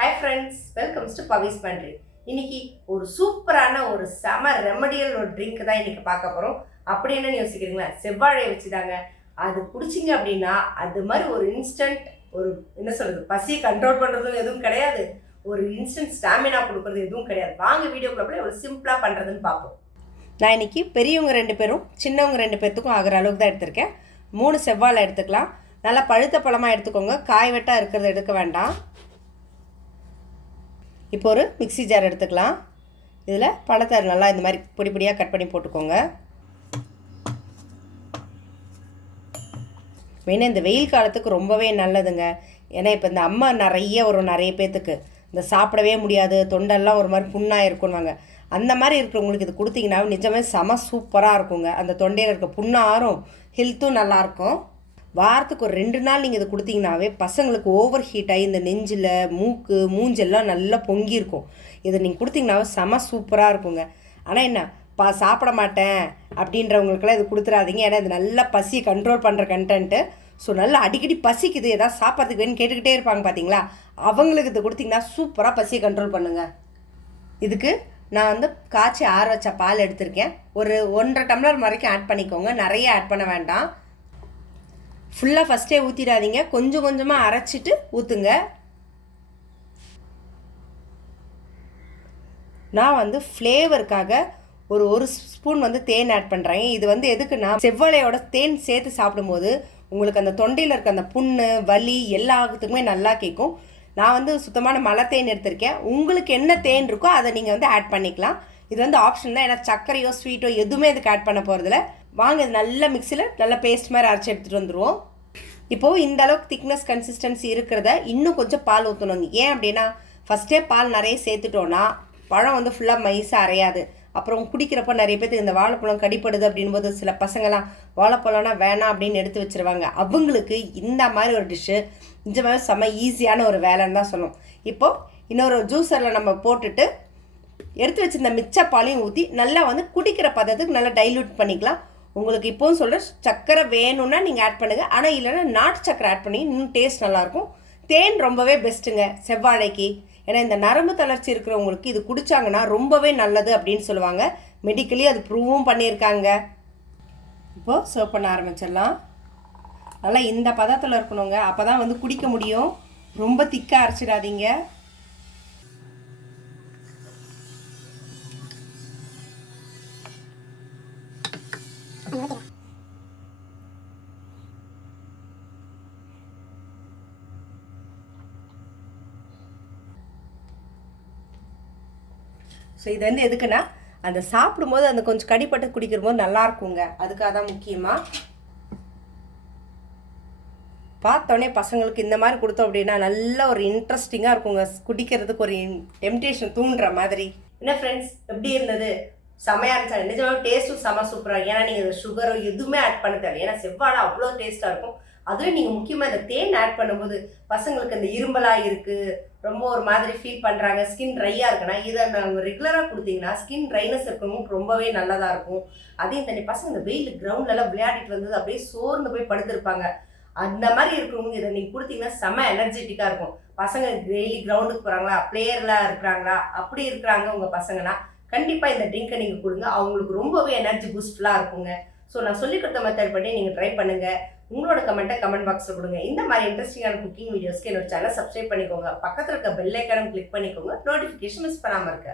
Hi friends welcomes to Pavi's pantry இன்னைக்கு ஒரு சூப்பரான ஒரு செம ரெமடியல் ஒரு ட்ரிங்க் தான் இன்னைக்கு பார்க்க போகிறோம் அப்படி என்னன்னு யோசிக்கிறீங்களா? செவ்வாழையை வச்சுதாங்க. அது குடிச்சிங்க அப்படின்னா அது மாதிரி ஒரு இன்ஸ்டன்ட் ஒரு என்ன சொல்கிறது பசியை கண்ட்ரோல் பண்ணுறதும் எதுவும் கிடையாது. ஒரு இன்ஸ்டன்ட் ஸ்டாமினா கொடுக்குறது எதுவும் கிடையாது. வாங்க வீடியோக்குள்ள போய் ஒரு சிம்பிளாக பண்ணுறதுன்னு பார்ப்போம். நான் இன்னைக்கு பெரியவங்க ரெண்டு பேரும் சின்னவங்க ரெண்டு பேர்த்துக்கும் ஆகிற அளவுக்கு தான் எடுத்திருக்கேன். மூணு செவ்வாழை எடுத்துக்கலாம். நல்லா பழுத்த பழமாக எடுத்துக்கோங்க. காய் வெட்டாக இருக்கிறத எடுக்க வேண்டாம். இப்போ ஒரு மிக்ஸி ஜார் எடுத்துக்கலாம். இதில் பழத்தை நல்லா இந்த மாதிரி பொடி பொடியாக கட் பண்ணி போட்டுக்கோங்க. மெயினாக இந்த வெயில் காலத்துக்கு ரொம்பவே நல்லதுங்க. ஏன்னா இப்போ இந்த அம்மா நிறைய வரும் நிறைய பேர்த்துக்கு இந்த சாப்பிடவே முடியாது. தொண்டெல்லாம் ஒரு மாதிரி புண்ணாக இருக்கும்வாங்க அந்த மாதிரி இருக்கிறவங்களுக்கு இது கொடுத்தீங்கன்னா நிஜமே செம சூப்பராக இருக்குங்க. அந்த தொண்டையில் இருக்க புண்ணாரும் ஹெல்த்தும் நல்லாயிருக்கும் வாரத்துக்கு ஒரு ரெண்டு நாள் நீங்கள் இதை கொடுத்தீங்கனாவே பசங்களுக்கு ஓவர் ஹீட் ஆகி இந்த நெஞ்சில் மூக்கு மூஞ்செல்லாம் நல்லா பொங்கியிருக்கும். இதை நீங்கள் கொடுத்தீங்கன்னாவே செம சூப்பராக இருக்குங்க. ஆனால் என்ன? பா சாப்பிட மாட்டேன் அப்படின்றவங்களுக்கெல்லாம் இது கொடுத்துறாதீங்க. ஏன்னா இது நல்லா பசியை கண்ட்ரோல் பண்ணுற கண்டென்ட்டு ஸோ நல்லா அடிக்கடி பசிக்குது. ஏதாவது சாப்பிட்றதுக்கு வேணும்னு கேட்டுக்கிட்டே இருப்பாங்க பார்த்தீங்களா அவங்களுக்கு இது கொடுத்தீங்கன்னா சூப்பராக பசியை கண்ட்ரோல் பண்ணுங்கள் இதுக்கு நான் வந்து காய்ச்சி ஆற வச்ச பால் எடுத்திருக்கேன். ஒரு ஒன்றரை டம்ளர் வரைக்கும் ஆட் பண்ணிக்கோங்க. நிறைய ஆட் பண்ண வேண்டாம். ஃபுல்லாக ஃபஸ்ட்டே ஊற்றிடாதீங்க கொஞ்சம் கொஞ்சமாக அரைச்சிட்டு ஊற்றுங்க நான் வந்து ஃப்ளேவருக்காக ஒரு ஒரு ஸ்பூன் வந்து தேன் ஆட் பண்ணுறேன் இது வந்து எதுக்குன்னா செவ்வாழையோட தேன் சேர்த்து சாப்பிடும்போது உங்களுக்கு அந்த தொண்டையில் இருக்க அந்த புண்ணு வலி எல்லாத்துக்குமே நல்லா கேட்கும். நான் வந்து சுத்தமான மலை தேன் எடுத்திருக்கேன். உங்களுக்கு என்ன தேன் இருக்கோ அதை நீங்கள் வந்து ஆட் பண்ணிக்கலாம். இது வந்து ஆப்ஷன் தான். ஏன்னா சர்க்கரையோ ஸ்வீட்டோ எதுவுமே இதுக்கு ஆட் பண்ண போகிறதில்ல வாங்க இது நல்ல மிக்சியில் நல்ல பேஸ்ட் மாதிரி அரைச்சி எடுத்துகிட்டு வந்துடுவோம் இப்போது இந்த அளவுக்கு திக்னஸ் கன்சிஸ்டன்சி இருக்கிறத இன்னும் கொஞ்சம் பால் ஊற்றணுங்க ஏன் அப்படின்னா ஃபஸ்ட்டே பால் நிறைய சேர்த்துட்டோன்னா பழம் வந்து ஃபுல்லாக மைஸாக அரையாது. அப்புறம் குடிக்கிறப்ப நிறைய பேர்த்துக்கு இந்த வாழைப்பழம் கடிப்படுது அப்படின்போது சில பசங்களாம் வாழைப்பழம்னா வேணாம் அப்படின்னு எடுத்து வச்சிருவாங்க. அவங்களுக்கு இந்த மாதிரி ஒரு டிஷ்ஷு நிஜமாவே செம்ம ஈஸியான ஒரு வேலைன்னு தான் சொல்லணும். இப்போது இன்னொரு ஜூஸரில் நம்ம போட்டுட்டு எடுத்து வச்சிருந்த மிச்ச பாலையும் ஊற்றி நல்லா வந்து குடிக்கிற பதத்துக்கு நல்லா டைல்யூட் பண்ணிக்கலாம். உங்களுக்கு இப்போவும் சொல்கிற சக்கரை வேணும்னா நீங்கள் ஆட் பண்ணுங்கள் ஆனால் இல்லைன்னா நாட்டு சக்கரை ஆட் பண்ணி இன்னும் டேஸ்ட் நல்லாயிருக்கும் தேன் ரொம்பவே பெஸ்ட்டுங்க செவ்வாழைக்கு. ஏன்னா இந்த நரம்பு தளர்ச்சி இருக்கிறவங்களுக்கு இது குடித்தாங்கன்னா ரொம்பவே நல்லது அப்படின்னு சொல்லுவாங்க. மெடிக்கலி அது ப்ரூவும் பண்ணியிருக்காங்க. இப்போது சர்வ் பண்ண ஆரம்பிச்சிடலாம். நல்லா இந்த பதத்தில் இருக்கணுங்க. அப்போ தான் வந்து குடிக்க முடியும். ரொம்ப திக்காக அரைச்சிடாதீங்க. ஸோ இது வந்து எதுக்குன்னா அந்த சாப்பிடும்போது அந்த கொஞ்சம் கடிப்பட்டு குடிக்கிற போது நல்லா இருக்குங்க. அதுக்காக தான் முக்கியமாக பார்த்தோன்னே பசங்களுக்கு இந்த மாதிரி கொடுத்தோம் அப்படின்னா நல்ல ஒரு இன்ட்ரெஸ்டிங்காக இருக்குங்க. குடிக்கிறதுக்கு ஒரு டெம்டேஷன் தூண்டுற மாதிரி. என்ன ஃப்ரெண்ட்ஸ் எப்படி இருந்தது? செமையாக இருந்துச்சு? நிஜமாக டேஸ்ட்டும் செம சூப்பராக ஏன்னா நீங்கள் சுகரோ எதுவுமே ஆட் பண்ண தேவை ஏன்னா செவ்வாழை அவ்வளோ டேஸ்ட்டாக இருக்கும். அதுலேயும் நீங்கள் முக்கியமாக இந்த தேன் ஆட் பண்ணும்போது பசங்களுக்கு அந்த இரும்பலாக இருக்குது ரொம்ப ஒரு மாதிரி ஃபீல் பண்ணுறாங்க ஸ்கின் ட்ரையாக இருக்குன்னா இதை நாங்கள் ரெகுலராக கொடுத்தீங்கன்னா ஸ்கின் ட்ரைனஸ் இருக்கவங்களுக்கு ரொம்பவே நல்லதாக இருக்கும். அதையும் தண்ணி பசங்க இந்த வெயில் கிரவுண்ட்லலாம் விளையாடிட்டு வந்தது அப்படியே சோர்ந்து போய் படுத்திருப்பாங்க. அந்த மாதிரி இருக்கிறவங்க இதை நீங்கள் கொடுத்தீங்கன்னா செம எனர்ஜெட்டிக்காக இருக்கும். பசங்க டெய்லி கிரவுண்டுக்கு போகிறாங்களா பிளேயர்லாம் இருக்கிறாங்களா அப்படி இருக்கிறாங்க உங்கள் பசங்கன்னா கண்டிப்பாக இந்த ட்ரிங்கை நீங்கள் கொடுங்க. அவங்களுக்கு ரொம்பவே எனர்ஜி பூஸ்ட்ஃபுல்லாக இருக்குங்க. ஸோ நான் சொல்லி கொடுத்த மெத்தட் பண்ணி நீங்கள் ட்ரை பண்ணுங்கள் உங்களோட கமெண்ட்டை கமெண்ட் பாக்ஸில் கொடுங்க. இந்த மாதிரி இன்ட்ரெஸ்டிங்கான குக்கிங் வீடியோஸ்க்கு என்னோட சேனல் சப்ஸ்கிரைப் பண்ணிக்கோங்க. பக்கத்தில் இருக்க பெல் ஐக்கனும் கிளிக் பண்ணிக்கோங்க. நோட்டிஃபிகேஷன் மிஸ் பண்ணாமல் இருக்க